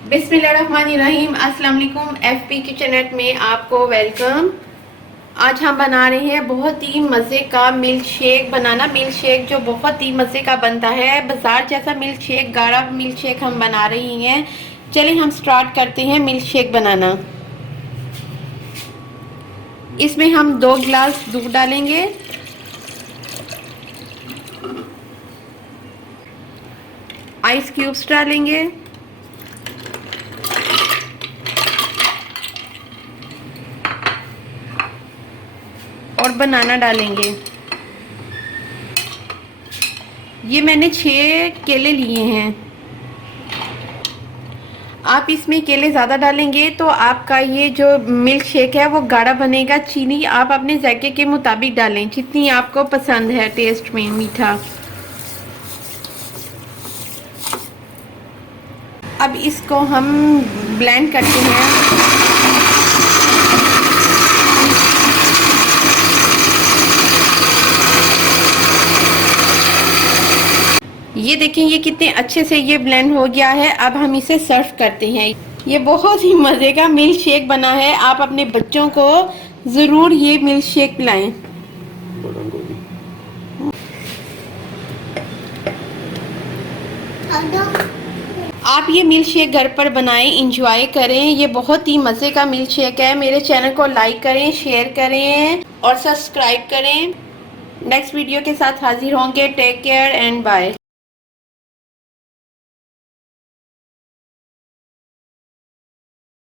बिस्मिल्लाहिर्रहमानिर्रहीम। अस्सलाम वालेकुम। एफपी किचनट में आपको वेलकम। आज हम बना रहे हैं बहुत ही मज़े का milk shake. Banana milk shake जो बहुत ही मज़े का बनता है, बाजार जैसा मिल्क शेक, गाढ़ा मिल्क शेक हम बना रही हैं। चलिए हम स्टार्ट करते हैं मिल्क शेक बनाना। इसमें हम 2 गिलास दूध डालेंगे, आइस क्यूब्स डालेंगे और बनाना डालेंगे। ये मैंने 6 केले लिए हैं। आप इसमें केले ज़्यादा डालेंगे तो आपका ये जो मिल्क शेक है वो गाढ़ा बनेगा। चीनी आप अपने जायके के मुताबिक डालें, जितनी आपको पसंद है टेस्ट में मीठा। अब इसको हम ब्लेंड करते हैं। ये देखें, ये कितने अच्छे से ये ब्लेंड हो गया है। अब हम इसे सर्व करते हैं। ये बहुत ही मज़े का मिल्क शेक बना है। आप अपने बच्चों को ज़रूर ये मिल्क शेक पिलाएं। आप ये मिल्क शेक घर पर बनाएं, इंजॉय करें। ये बहुत ही मज़े का मिल्क शेक है। मेरे चैनल को लाइक करें, शेयर करें और सब्सक्राइब करें। नेक्स्ट वीडियो के साथ हाजिर होंगे। Take care and bye.